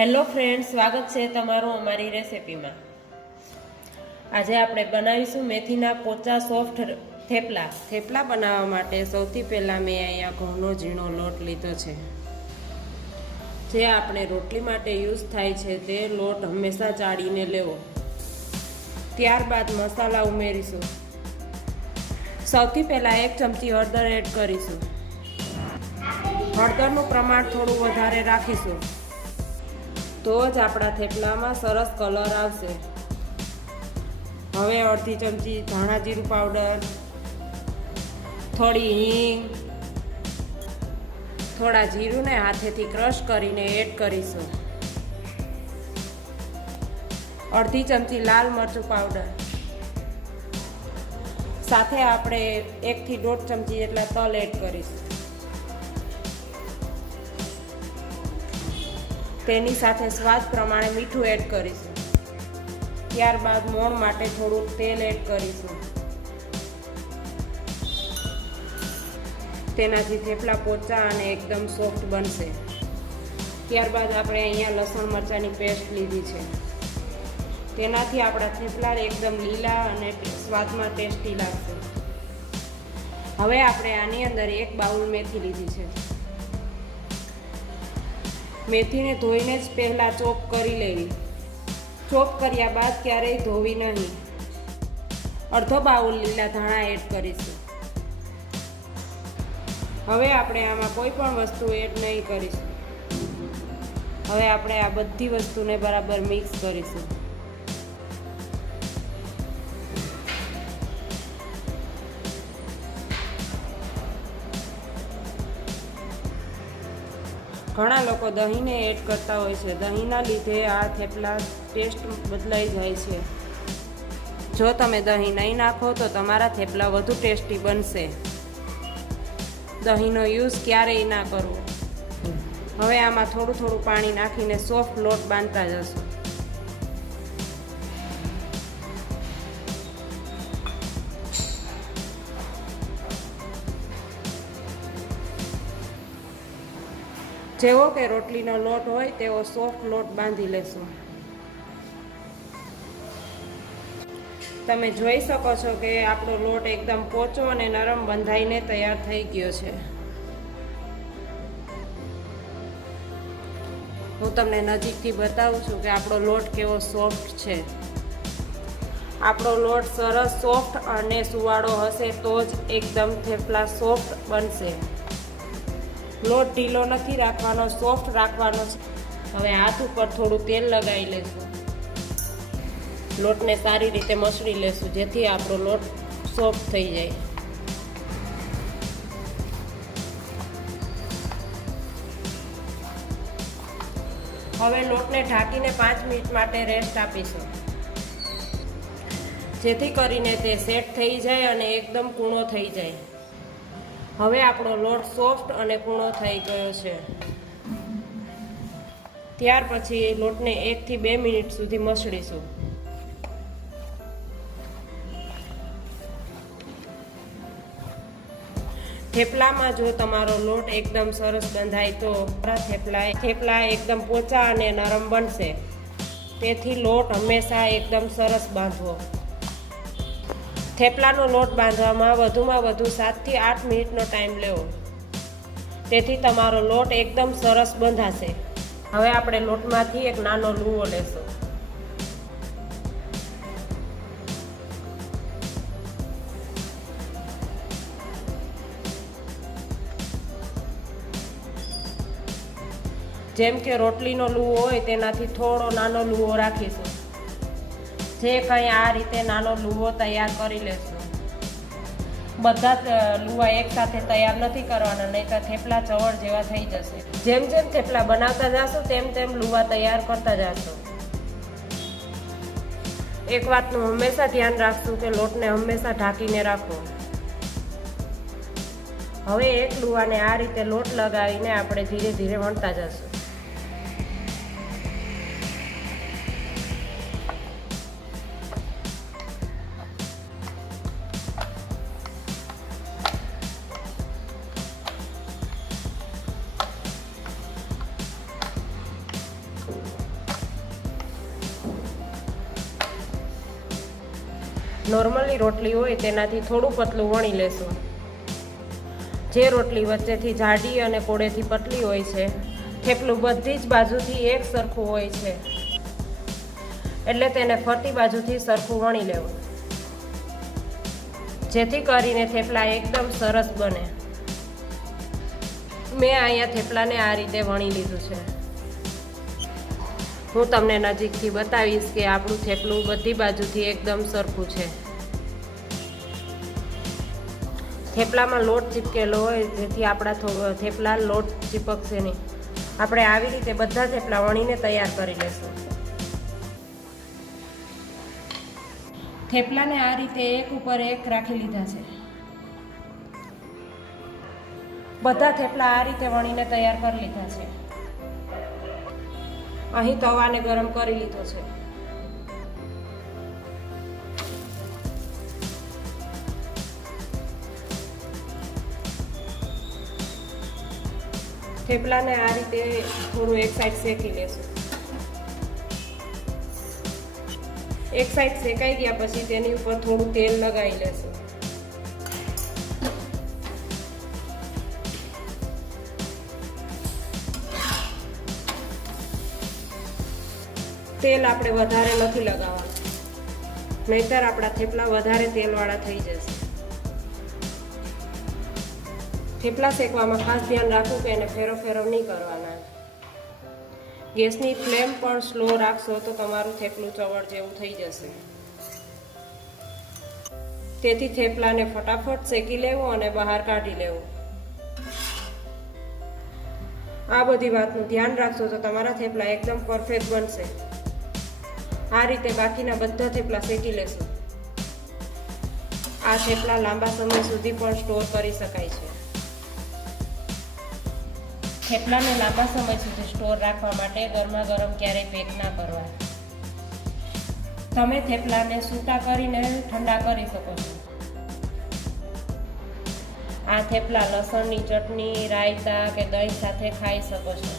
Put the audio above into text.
Hello friend, સ્વાગત છે તમારું અમારી રેસિપીમાં। આજે આપણે બનાવીશું મેથીના પોચા સોફ્ટ થેપલા। થેપલા બનાવવા માટે સૌથી પહેલાં મેં અહીંયા ઘઉંનો ઝીણો લોટ લીધો છે। જે આપણે રોટલી માટે યુઝ થાય છે તે લોટ હંમેશા ચાળીને લેવો। ત્યારબાદ મસાલા ઉમેરીશું। સૌથી પહેલાં 1 ચમચી હળદર એડ કરીશું। હળદરનું પ્રમાણ થોડું વધારે રાખીશું, તો જ આપણા થેપલામાં સરસ કલર આવશે। હવે અડધી ચમચી ધાણા જીરું પાવડર, થોડી હિંગ, થોડા જીરુંને હાથેથી ક્રશ કરીને એડ કરીશું। અડધી ચમચી લાલ મરચું પાવડર, સાથે આપણે 1 થી 1.5 ચમચી જેટલા તલ એડ કરીશું। તેની સાથે સ્વાદ પ્રમાણે મીઠું એડ કરીશું। ત્યારબાદ મોણ માટે થોડું તેલ એડ કરીશું। તેનાથી થેપલા પોચા અને એકદમ સોફ્ટ બનશે। ત્યારબાદ આપણે અહીંયા લસણ મરચાંની પેસ્ટ લીધી છે। તેનાથી આપણા થેપલા એકદમ લીલા અને સ્વાદમાં ટેસ્ટી લાગશે। હવે આપણે આની અંદર 1 બાઉલ મેથી લીધી છે। મેથીને ધોઈને જ પહેલાં ચોપ કરી લેવી। ચોપ કર્યા બાદ ક્યારેય ધોવી નહીં। અડધો બાઉલ લીલા ધાણા એડ કરીશું। હવે આપણે આમાં કોઈ પણ વસ્તુ એડ નહીં કરીશું। હવે આપણે આ બધી વસ્તુને બરાબર મિક્સ કરીશું। ઘણા લોકો દહીંને એડ કરતા હોય છે। દહીંના લીધે આ થેપલા ટેસ્ટ બદલાઈ જાય છે। જો તમે દહીં નહીં નાખો તો તમારા થેપલા વધુ ટેસ્ટી બનશે। દહીંનો યુઝ ક્યારેય ના કરવો। હવે આમાં થોડું થોડું પાણી નાખીને સોફ્ટ લોટ બાંધતા જશું। જેવો કે રોટલીનો લોટ હોય તેવો સોફ્ટ લોટ બાંધી લેશું। તમે જોઈ શકો છો કે આપણો લોટ એકદમ પોચો અને નરમ બંધાઈને તૈયાર થઈ ગયો છે। હું તમને નજીકથી બતાવું છું કે આપણો લોટ કેવો સોફ્ટ છે। આપણો લોટ સરસ સોફ્ટ અને સુવાળો હશે તો જ એકદમ થેપલા સોફ્ટ બનશે। લોટ ઢીલો નથી રાખવાનો, સોફ્ટ રાખવાનો છે। હવે હાથ ઉપર થોડું તેલ લગાવી લેશું। લોટને સારી રીતે મસળી લેશું જેથી આપણો લોટ સોફ્ટ થઈ જાય। હવે લોટને ઢાંકીને 5 મિનિટ માટે રેસ્ટ આપીશું, જેથી કરીને તે સેટ થઈ જાય અને એકદમ કૂણો થઈ જાય। હવે આપણો લોટ સોફ્ટ અને કૂણો થઈ ગયો છે। ત્યાર પછી લોટને 1 થી 2 મિનિટ સુધી મસળીશું। થેપલામાં જો તમારો લોટ એકદમ સરસ બંધાય તો થેપલા એકદમ પોચા અને નરમ બનશે। તેથી લોટ હંમેશા એકદમ સરસ બાંધવો। થેપલાનો લોટ બાંધવામાં વધુમાં વધુ 7 થી 8 મિનિટનો ટાઈમ લેવો, તેથી તમારો લોટ એકદમ સરસ બંધાશે। હવે આપણે લોટમાંથી એક નાનો લુવો લેશું। જેમ કે રોટલીનો લુવો હોય તેનાથી થોડો નાનો લુવો રાખીશું। જે કંઈ આ રીતે નાનો લુવો તૈયાર કરી લેશું। બધા જ લુવા એકસાથે તૈયાર નથી કરવાના, નહીં તો થેપલા ચવળ જેવા થઈ જશે। જેમ જેમ થેપલા બનાવતા જશો તેમ તેમ લુવા તૈયાર કરતા જશો। એક વાતનું હંમેશા ધ્યાન રાખશું કે લોટને હંમેશા ઢાંકીને રાખો। હવે એક લુવાને આ રીતે લોટ લગાવીને આપણે ધીરે ધીરે વણતા જશું। નોર્મલી રોટલી હોય તેનાથી થોડું પતલું વણી લેશું. જે રોટલી વચ્ચેથી જાડી અને પોળેથી પતલી હોય છે, થેપલું બધી જ બાજુથી એક સરખું હોય છે, એટલે તેને ફરતી બાજુથી સરખું વણી લેવું, જેથી કરીને થેપલા એકદમ સરસ બને. મેં અહીંયા થેપલાને આ રીતે વણી લીધું છે. હું તમને નજીકથી બતાવીશ કે આપણું થેપલું બધી બાજુથી એકદમ સરખું છે. થેપલામાં લોટ ચીપકેલો હોય, જેથી આપણા થેપલા લોટ ચીપકશે નહીં. આપણે આવી રીતે બધા થેપલા વણીને તૈયાર કરી લઈશું. થેપલાને આ રીતે એક ઉપર એક રાખી લીધા છે. બધા થેપલા આ રીતે વણીને તૈયાર કરી લીધા છે. અહીં તવાને ગરમ કરી લીધો છે. થેપલાને આ રીતે થોડું એક સાઈડ શેકી લેશું. એક સાઈડ શેકાઈ ગયા પછી તેની ઉપર થોડું તેલ લગાવી લેશું. તેલ આપણે વધારે નથી લગાવવાનું, નહીંતર આપણા થેપલા વધારે તેલવાળા થઈ જશે. થેપલા શેકવામાં ખાસ ધ્યાન રાખવું કે એને ફેરવ નહીં કરવાના. ગેસની ફ્લેમ પણ સ્લો રાખશો તો તમારું થેપલું ચવળ જેવું થઈ જશે. તેથી થેપલાને ફટાફટ શેકી લેવું અને બહાર કાઢી લેવું. આ બધી વાતનું ધ્યાન રાખશો તો તમારા થેપલા એકદમ પરફેક્ટ બનશે. આ રીતે બાકીના બધા થેપલા શેકી લેશું. આ થેપલા લાંબા સમય સુધી પણ સ્ટોર કરી શકાય છે. થેપલાને લાંબા સમય સુધી સ્ટોર રાખવા માટે ગરમા ગરમ ક્યારેય પેક ના કરવા. તમે થેપલાને સૂકા કરીને ઠંડા કરી શકો છો. આ થેપલા લસણની ચટણી, રાયતા કે દહીં સાથે ખાઈ શકો છો.